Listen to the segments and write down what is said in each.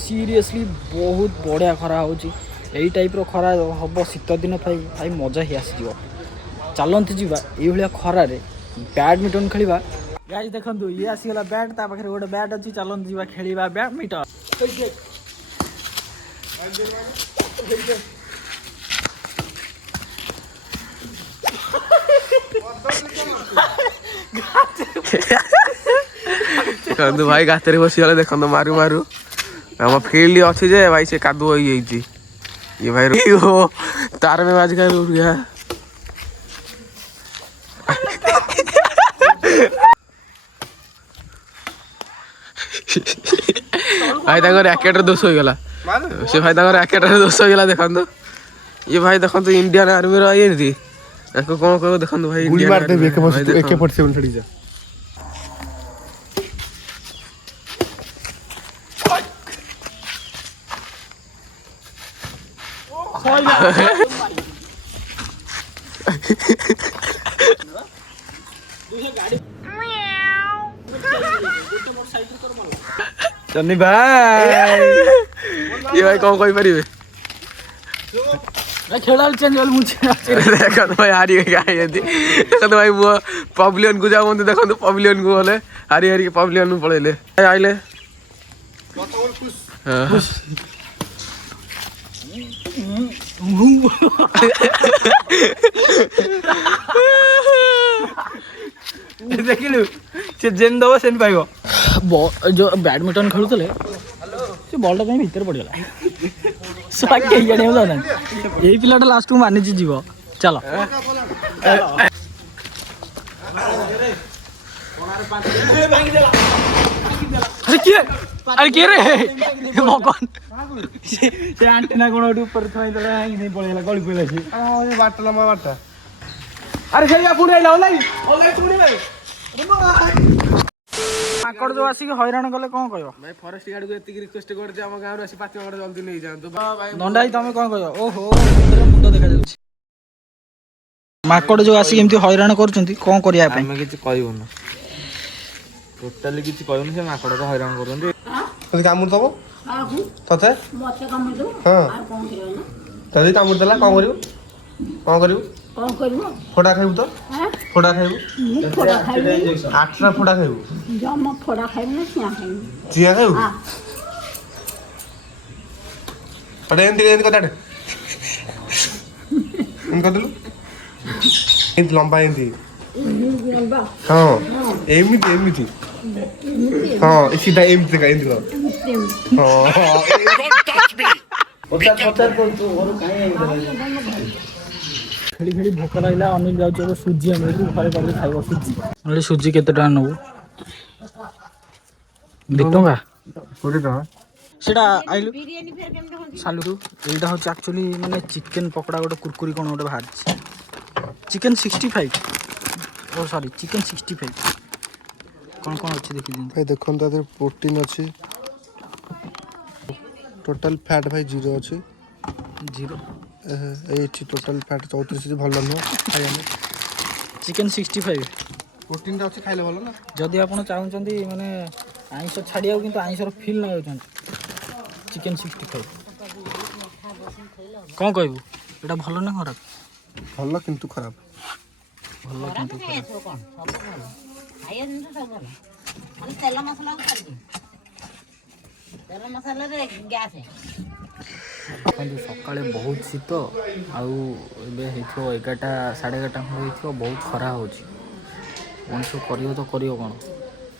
seriously बहुत बढ़िया खरा होई टाइप रो खरा हम शीत दिन भाई मजा ही आसीज चलती जावा ये खरार बैडमिंटन खेलवा गाइस देखो ये आसीगला बैट ता पाखे गोटे बैट अच्छी चलती जावा खेलवा बैडमिंटन देखो भाई गाତରେ बसीगले देखो मारू मारू आम फील्ड अच्छी जे भाई से कादुଅ ହେଇଯାଇଛି ये भाई हो तार में बाज कर उड़ गया भाई तक रैकेट दोष हो गला से भाई तक रैकेट दोष हो गला देखो ये भाई देखो इंडियन आर्मी रो ये थी को कौन कहो देखो भाई गुली मार दे AK47 छड़ी जा चन्नी भाई ये भाई कौन कोई परिवे खेला चेंज वाल मुझे देखो भाई हारी गया ये देखो भाई वो पवेलियन को जाओ मते देखो पवेलियन को बोले हारी हारी के पवेलियन में पळेले आइले खुश देखिलु से जेन दबो सेन पाइबो जो बैडमिंटन खेलुतले से बॉलटा कहीं भीतर पड़ गला साक के जाने होला ना यही पिलाटा लास्ट को माने जी जीवो चलो अरे के रे भगवान से एंटीना कोन ऊपर थई देला नहीं पड़ेला गली पड़ेला से ये बाटला मा बाटा अरे भैया पुणे लाउलाई ओलाई पुणे भाई आकड़ जो आसी हैरान गले कोन कहयो भाई फॉरेस्ट गार्ड को एति रिक्वेस्ट कर दे हम गांव रे आसी पाती गड़ जल्दी नहीं जान तो भाई नंदाई तमे कोन कहयो ओहो मुंड देखा जाउछि माकड़ जो आसी एमती हैरान करचंती कोन करिया पे हम किछ कहबो टोटली किछ कहबो से माकड़ को हैरान करंती तोते कामुर दबो तोते मते कामुर दो हां आ कोन करियो तोते कामुर दला कोन करियो कोन करियो फोड़ा खाइबू तो हां फोड़ा खाइबू फोड़ा खाइबो 8टा फोड़ा खाइबू जम फोड़ा खाइबो ना सिया खाइबो चिया खाइबू हां पड़े एंती कदाडे इन कदलु एंती लंबा एंती लंबा हां एमिति हां सीधा एमिति का एंती हां खेली खेली भोक लागला अनिल जाउछ सुजी हमरे घरे पाले खाइबो सुजी अनिल सुजी केते टका नबो 2 टका 20 टका सेटा आइलु बिरयानी फेर केम देखो सालुरु एटा हो एक्चुअली माने चिकन पकोड़ा गोटे कुरकुरी कोन गोटे बाहर चिकन 65 ओ सॉरी चिकन 65 कोन कोन अछि देखि दिन भाई देखन त प्रोटीन अछि टोटल फैट भाई 0 अछि 0 एठी टोटल फैट 34 भलो न खाइले चिकन 65 प्रोटीन त अछि खाइले भलो ना जदि आपण चाहुचंती माने आइंस छाडिया किंतु आइंसर फील न होचंती चिकन 65 कोन कहबू एटा भलो ना खराब भलो किंतु खराब भलो किंतु खराब कोन सब भलो खाइए न सब भलो माने तेल मसाला कर दे तेल मसाला रे गैस है सकाळे बहुत शीत आउ एबे हेथो 11टा 11:30 होइथो बहुत खरा होची मनुष्य करियो तो करियो कोन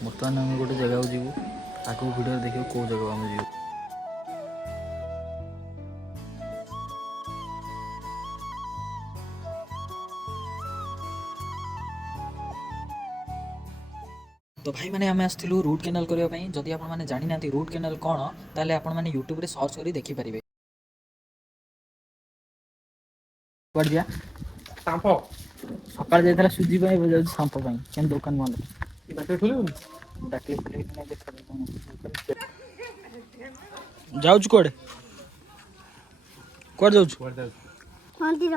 बर्तमान हम गोटे जगह जीवु आको वीडियो देखियो को जगह हम जीवु तो भाई मैंने आम आसलु रूट केनाल करने जदि आप जानी ना रूट केनाल कौन ताले आपण मैंने यूट्यूब रे सर्च करी देखि परिबे पड़ गया सांपो सकाळ जायतला सुजी पाई बजाउ सांप पाई केन दुकान बंद बाटे खुलिबो डाके नहीं देखा जाउछ कोडे कोड जाउछ मंदिर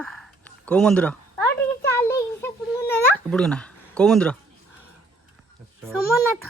को मंदिर ओटी चाले से पुडू ना पुडू ना को मंदिर सोमनाथ